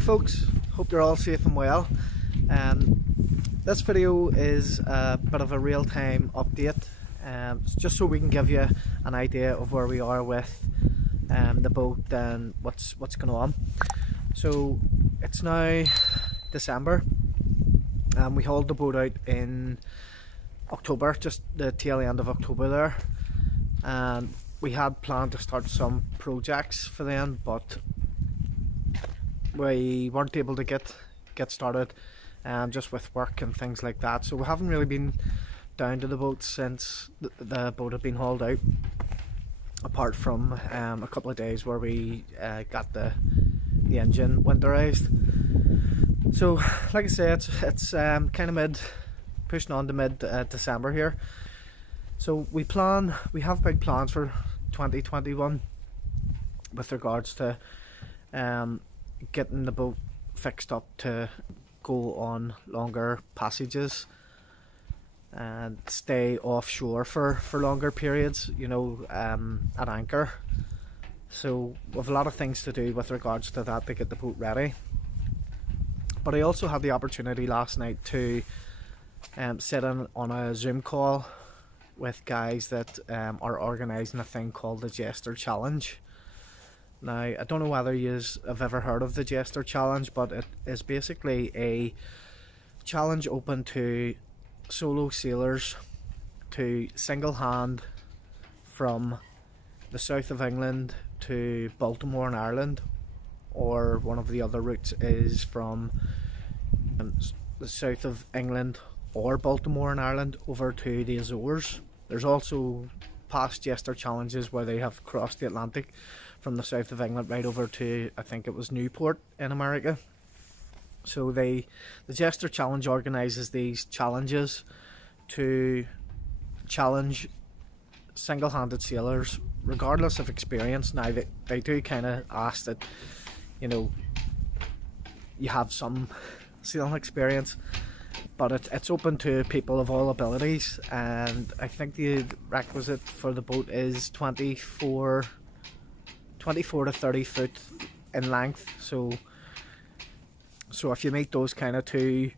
Hello folks, hope you're all safe and well. This video is a bit of a real-time update, just so we can give you an idea of where we are with the boat and what's going on. So it's now December, and we hauled the boat out in October, just the tail end of October there, and we had planned to start some projects for then, but we weren't able to get started, just with work and things like that. So we haven't really been down to the boat since the boat had been hauled out, apart from a couple of days where we got the engine winterized. So like I say, it's kind of pushing on to mid December here. So we have big plans for 2021 with regards to getting the boat fixed up to go on longer passages and stay offshore for longer periods, you know, at anchor. So we have a lot of things to do with regards to that to get the boat ready. But I also had the opportunity last night to sit in on a Zoom call with guys that are organising a thing called the Jester Challenge. Now, I don't know whether you have ever heard of the Jester Challenge, but it is basically a challenge open to solo sailors to single-hand from the south of England to Baltimore in Ireland, or one of the other routes is from the south of England or Baltimore in Ireland over to the Azores. There's also past Jester challenges where they have crossed the Atlantic from the south of England right over to, I think it was Newport in America. So the Jester Challenge organises these challenges to challenge single-handed sailors regardless of experience. Now they do kind of ask that, you know, you have some sailing experience, but it's open to people of all abilities, and I think the requisite for the boat is 24 to 30 foot in length. So if you meet those kind of two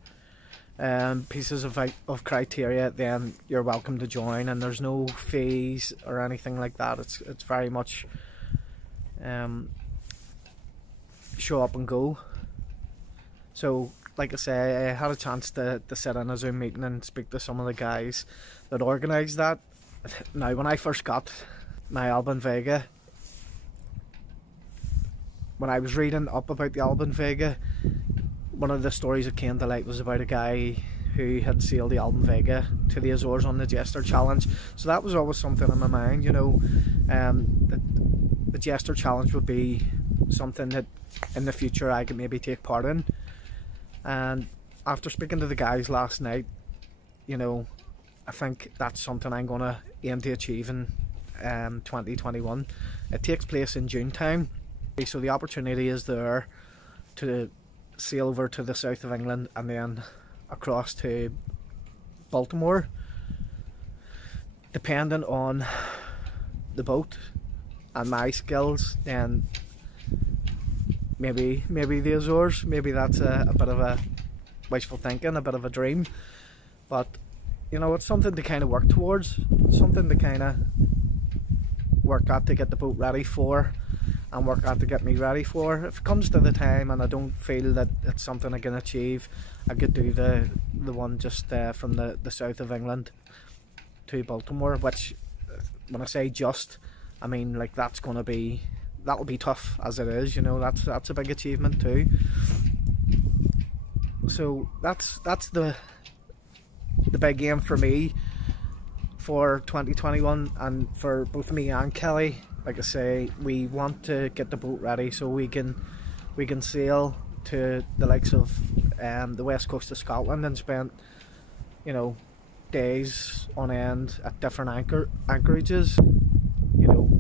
pieces of criteria, then you're welcome to join, and there's no fees or anything like that. It's very much show up and go. So like I say, I had a chance to sit in a Zoom meeting and speak to some of the guys that organised that. Now, when I first got my Alban Vega, when I was reading up about the Alban Vega, one of the stories that came to light was about a guy who had sailed the Alban Vega to the Azores on the Jester Challenge. So that was always something in my mind, you know, the Jester Challenge would be something that in the future I could maybe take part in. And after speaking to the guys last night, you know, I think that's something I'm going to aim to achieve in 2021. It takes place in June time, so the opportunity is there to sail over to the south of England and then across to Baltimore. Depending on the boat and my skills, then maybe the Azores. Maybe that's a bit of a wishful thinking, a bit of a dream, but you know, it's something to kind of work towards, something to kind of work at to get the boat ready for, and work out to get me ready for. If it comes to the time and I don't feel that it's something I can achieve, I could do the one just from the south of England to Baltimore, which, when I say just, I mean like that'll be tough as it is, you know. That's a big achievement too. So that's the big aim for me for 2021, and for both me and Kelly. Like I say, we want to get the boat ready so we can sail to the likes of the west coast of Scotland and spend, you know, days on end at different anchorages. You know,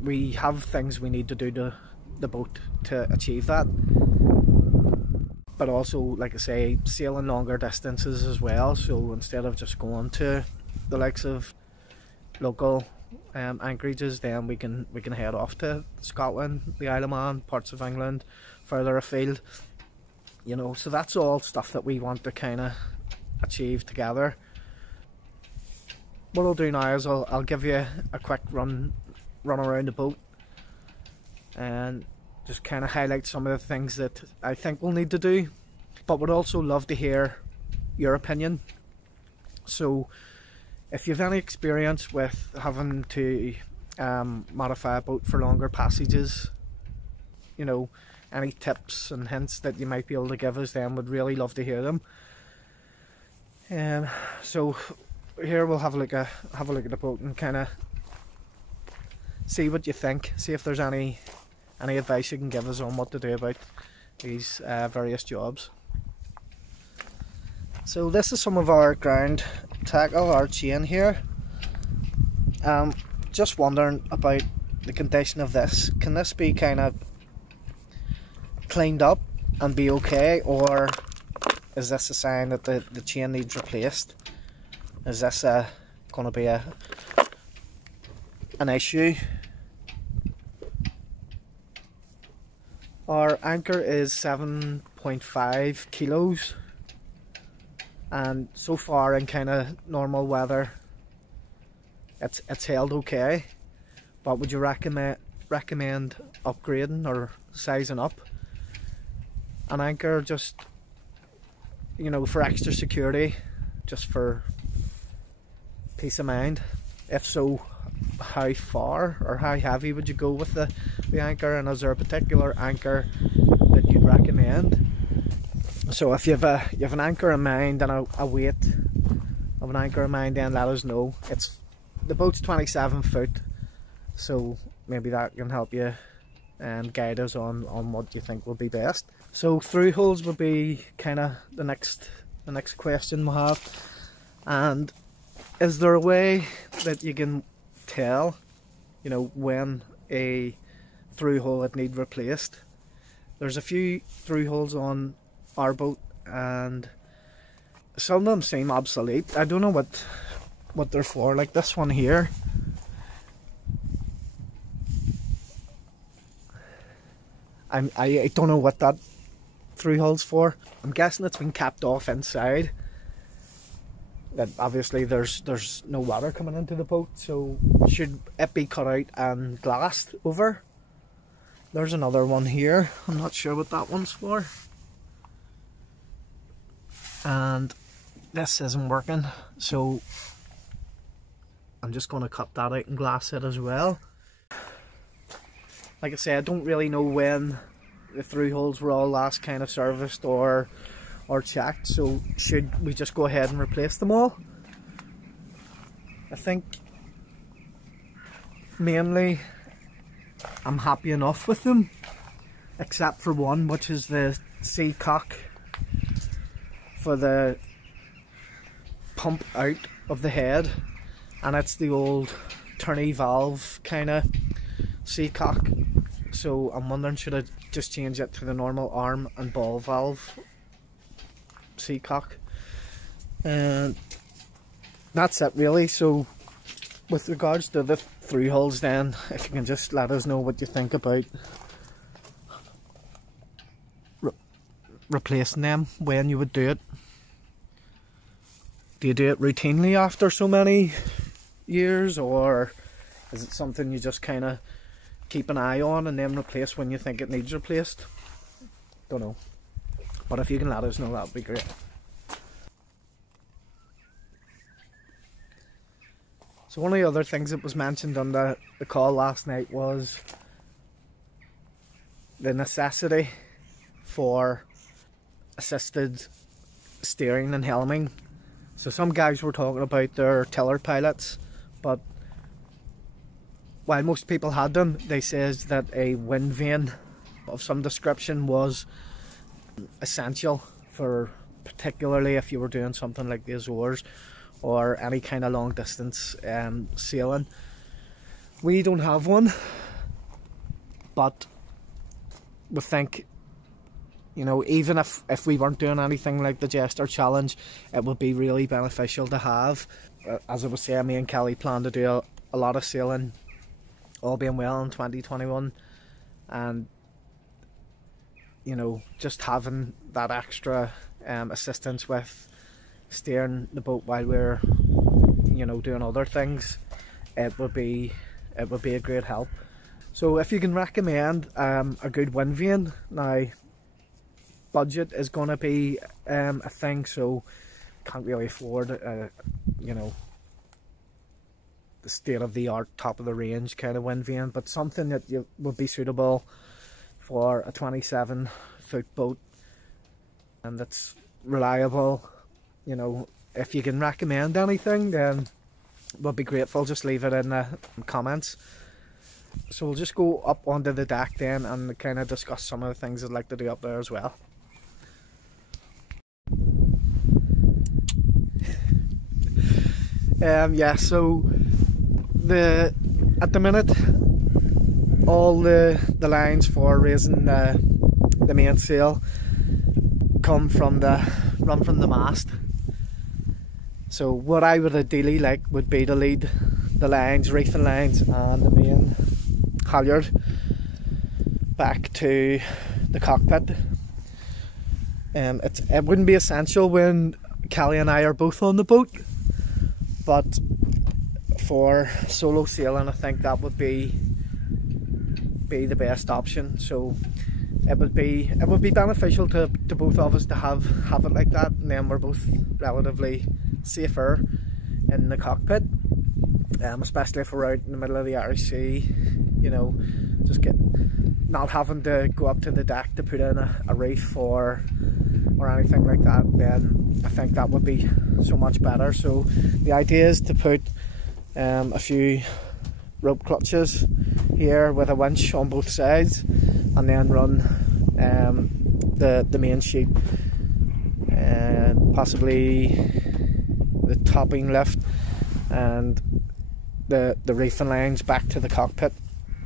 we have things we need to do to the boat to achieve that, but also, like I say, sailing longer distances as well. So instead of just going to the likes of local anchorages, then we can head off to Scotland, the Isle of Man, parts of England, further afield. You know, so that's all stuff that we want to kind of achieve together. What I'll do now is I'll give you a quick run around the boat and just kind of highlight some of the things that I think we'll need to do, but would also love to hear your opinion. So if you've any experience with having to modify a boat for longer passages, you know, any tips and hints that you might be able to give us, then would really love to hear them. So here we'll have a look at the boat and kind of see what you think, see if there's any advice you can give us on what to do about these various jobs. So this is some of our ground tackle, our chain here. Just wondering about the condition of this. Can this be kind of cleaned up and be okay, or is this a sign that the chain needs replaced? Is this going to be an issue? Our anchor is 7.5 kilos, and so far in kind of normal weather it's held okay. But would you recommend upgrading or sizing up an anchor, just, you know, for extra security, just for peace of mind? If so, how far or how heavy would you go with the anchor, and is there a particular anchor that you'd recommend? So if you have an anchor in mind and a weight of an anchor in mind, then let us know. The boat's 27 foot, so maybe that can help you and guide us on what you think will be best. So through holes would be kind of the next question we'll have. And is there a way that you can tell, you know, when a through hole would need replaced? There's a few through holes on our boat and some of them seem obsolete. I don't know what they're for, like this one here. I don't know what that through hole's for. I'm guessing it's been capped off inside. That obviously there's no water coming into the boat, so should it be cut out and glassed over? There's another one here. I'm not sure what that one's for. And this isn't working, so I'm just going to cut that out and glass it as well. Like I say, I don't really know when the through holes were all last kind of serviced or checked, so should we just go ahead and replace them all? I think mainly I'm happy enough with them, except for one, which is the sea cock for the pump out of the head, and it's the old turny valve kind of sea cock. So I'm wondering, should I just change it to the normal arm and ball valve sea cock? And that's it really. So with regards to the through holes, then if you can just let us know what you think about replacing them, when you would do it. Do you do it routinely after so many years, or is it something you just kind of keep an eye on and then replace when you think it needs replaced? Don't know, but if you can let us know, that would be great. So one of the other things that was mentioned on the call last night was the necessity for assisted steering and helming. So some guys were talking about their tiller pilots, but while most people had them, they says that a wind vane of some description was essential, for particularly if you were doing something like the Azores or any kind of long distance sailing. We don't have one, but we think, you know, even if we weren't doing anything like the Jester challenge, it would be really beneficial to have. As I was saying, me and Kelly plan to do a lot of sailing, all being well, in 2021, and you know, just having that extra assistance with steering the boat while we're, you know, doing other things, it would be a great help. So if you can recommend a good wind vane, now budget is going to be a thing, so can't really afford you know, the state-of-the-art, top-of-the-range kind of wind vane, but something that would be suitable for a 27-foot boat and that's reliable. You know, if you can recommend anything, then we'll be grateful. Just leave it in the comments. So we'll just go up onto the deck then and kind of discuss some of the things I'd like to do up there as well. Yeah, so at the minute, all the lines for raising the mainsail run from the mast. So what I would ideally like would be to lead the lines, reefing lines, and the main halyard back to the cockpit. It wouldn't be essential when Callie and I are both on the boat, but for solo sailing I think that would be the best option. So it would be beneficial to both of us to have it like that, and then we're both relatively safer in the cockpit, especially if we're out in the middle of the Irish Sea, you know, just not having to go up to the deck to put in a reef or anything like that. Then I think that would be so much better. So the idea is to put a few rope clutches here with a winch on both sides, and then run the main sheet, and possibly the topping lift and the reefing lines back to the cockpit,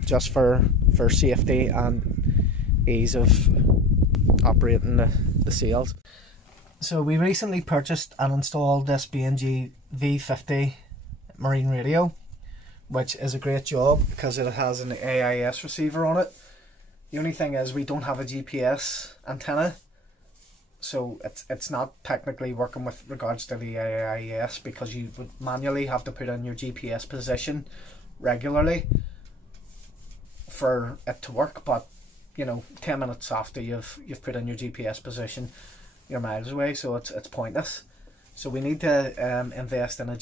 just for safety and ease of operating the sails. So we recently purchased and installed this B&G V50 marine radio, which is a great job because it has an AIS receiver on it. The only thing is we don't have a GPS antenna, so it's not technically working with regards to the AIS, because you would manually have to put in your GPS position regularly for it to work. But you know, 10 minutes after you've put in your GPS position, you're miles away, so it's pointless. So we need to invest in a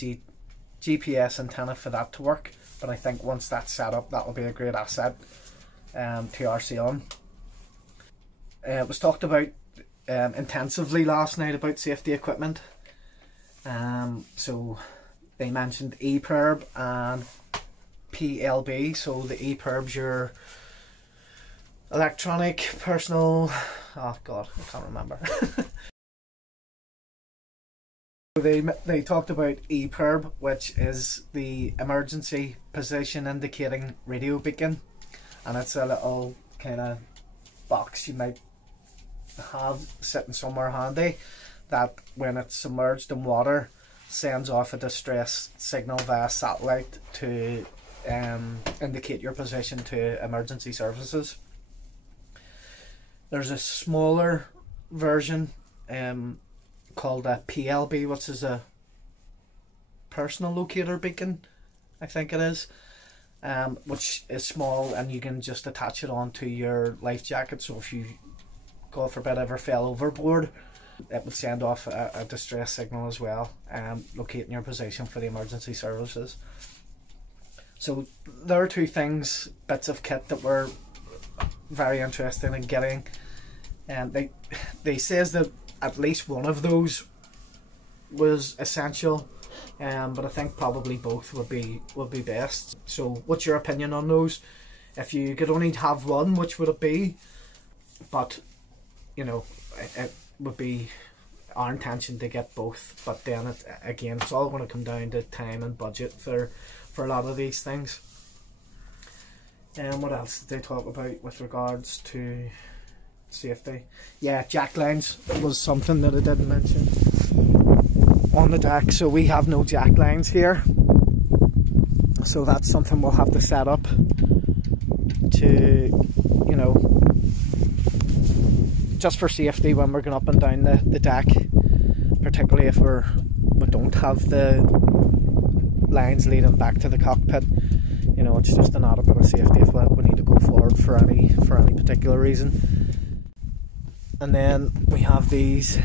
GPS antenna for that to work. But I think once that's set up, that will be a great asset to our sailing. It was talked about intensively last night about safety equipment. So they mentioned EPIRB and PLB. So the EPIRB's your electronic personal, oh god, I can't remember. They talked about EPIRB, which is the emergency position indicating radio beacon, and it's a little kind of box you might have sitting somewhere handy that when it's submerged in water sends off a distress signal via satellite to indicate your position to emergency services. There's a smaller version called a PLB, which is a personal locator beacon, I think it is, which is small and you can just attach it onto your life jacket. So if you, God forbid, ever fell overboard, it would send off a distress signal as well, locating your position for the emergency services. So there are two things, bits of kit that we're very interested in getting, and they says that at least one of those was essential, but I think probably both would be best. So what's your opinion on those? If you could only have one, which would it be? But you know, it would be our intention to get both, but then again it's all going to come down to time and budget for a lot of these things. And what else did they talk about with regards to safety? Yeah, jack lines was something that I didn't mention on the deck. So we have no jack lines here, So that's something we'll have to set up to, you know, just for safety when we're going up and down the deck, particularly if we don't have the lines leading back to the cockpit. You know, it's just an added bit of safety if we need to go forward for any particular reason. And then we have these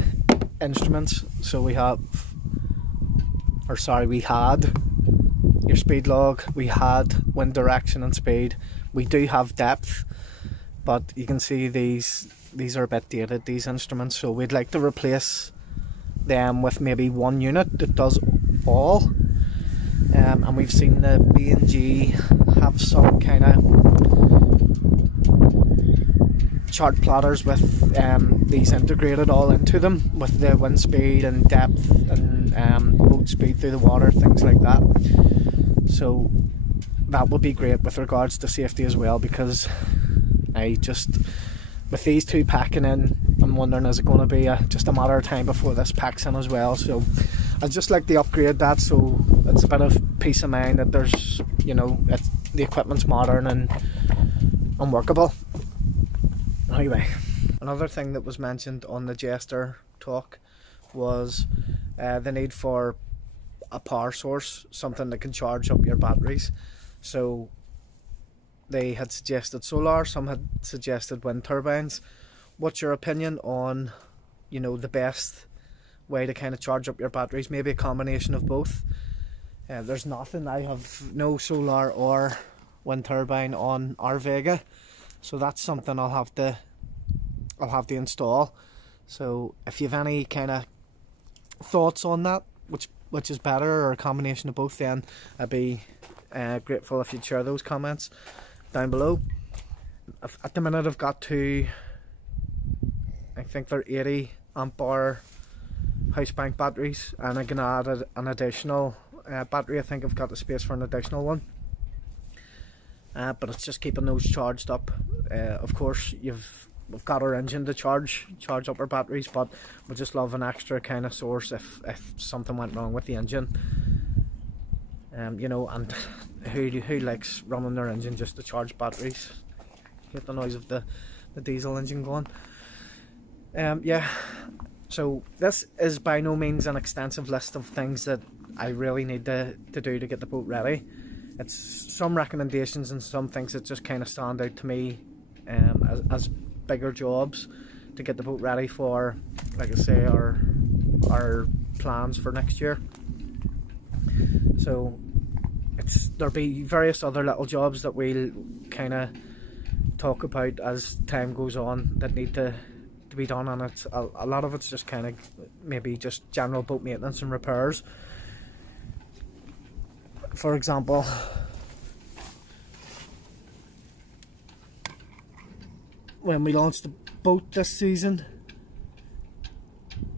instruments. So we had your speed log, we had wind direction and speed. We do have depth, but you can see these are a bit dated, these instruments, so we'd like to replace them with maybe one unit that does all. And we've seen the B&G have some kind of chart plotters with these integrated all into them, with the wind speed and depth and boat speed through the water, things like that. So that would be great with regards to safety as well, because with these two packing in, I'm wondering, is it going to be just a matter of time before this packs in as well. So I'd just like to upgrade that, so it's a bit of peace of mind that there's, you know, the equipment's modern and workable. Anyway, another thing that was mentioned on the Jester talk was the need for a power source, something that can charge up your batteries. So they had suggested solar, some had suggested wind turbines. What's your opinion on, you know, the best way to kind of charge up your batteries? Maybe a combination of both. There's nothing, I have no solar or wind turbine on our Vega, so that's something I'll have to install. So if you have any kind of thoughts on that, which is better, or a combination of both, then I'd be grateful if you'd share those comments down below. At the minute I've got two, I think they're 80 amp hour house bank batteries, and I'm going to add an additional battery. I think I've got the space for an additional one, but it's just keeping those charged up. Of course we've got our engine to charge up our batteries, but we'll just love an extra kind of source if something went wrong with the engine. You know, and who likes running their engine just to charge batteries? Hate the noise of the diesel engine going. Yeah, so this is by no means an extensive list of things that I really need to do to get the boat ready. It's some recommendations and some things that just kind of stand out to me as bigger jobs to get the boat ready for, like I say, our plans for next year. So there'll be various other little jobs that we'll kind of talk about as time goes on that need to be done, and it's a lot of it's just kind of maybe just general boat maintenance and repairs. For example, when we launched the boat this season,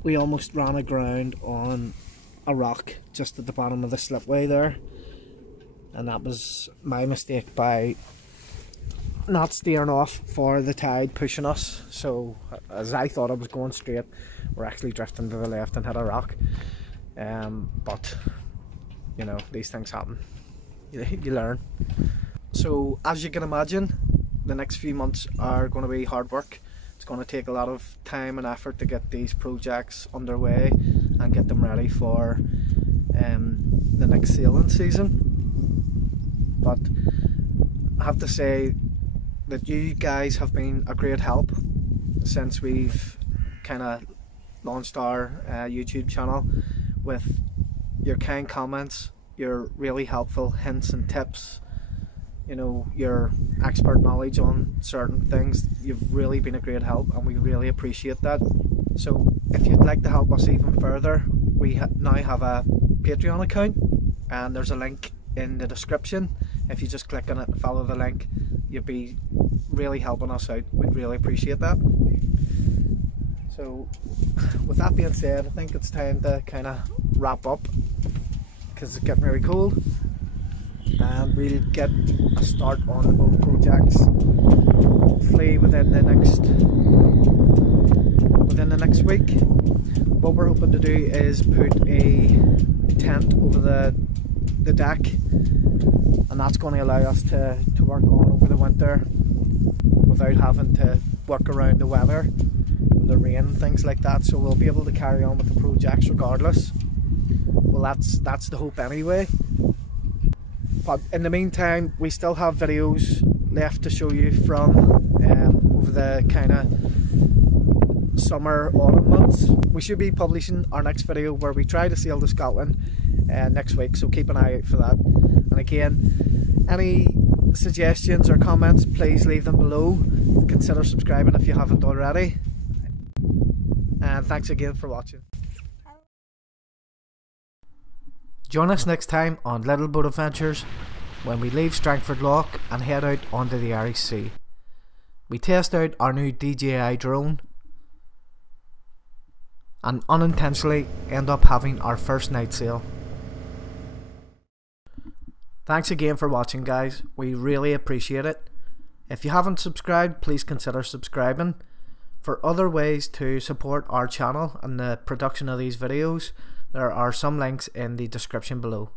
we almost ran aground on a rock just at the bottom of the slipway there, and that was my mistake by not steering off for the tide pushing us. So as I thought I was going straight, we're actually drifting to the left and hit a rock. But you know, these things happen. You learn. So as you can imagine, the next few months are going to be hard work. It's going to take a lot of time and effort to get these projects underway and get them ready for the next sailing season. But I have to say that you guys have been a great help since we've kind of launched our YouTube channel, with your kind comments, your really helpful hints and tips, you know, your expert knowledge on certain things. You've really been a great help, and we really appreciate that. So if you'd like to help us even further, we now have a Patreon account, and there's a link in the description. If you just click on it and follow the link, you'd be really helping us out. We'd really appreciate that. So with that being said, I think it's time to kind of wrap up, because it's getting really cold, and we'll get a start on the boat projects hopefully within the next week. What we're hoping to do is put a tent over the the deck, and that's going to allow us to work on over the winter without having to work around the weather, the rain and things like that. So we'll be able to carry on with the projects regardless. Well, that's the hope anyway. But in the meantime, we still have videos left to show you from over the kind of summer, autumn months. We should be publishing our next video where we try to sail to Scotland next week, so keep an eye out for that. And again, any suggestions or comments, please leave them below. Consider subscribing if you haven't already, and thanks again for watching. Join us next time on Little Boat Adventures when we leave Strangford Loch and head out onto the Irish Sea. We test out our new DJI drone and unintentionally end up having our first night sail. Thanks again for watching, guys. We really appreciate it. If you haven't subscribed, please consider subscribing. For other ways to support our channel and the production of these videos, there are some links in the description below.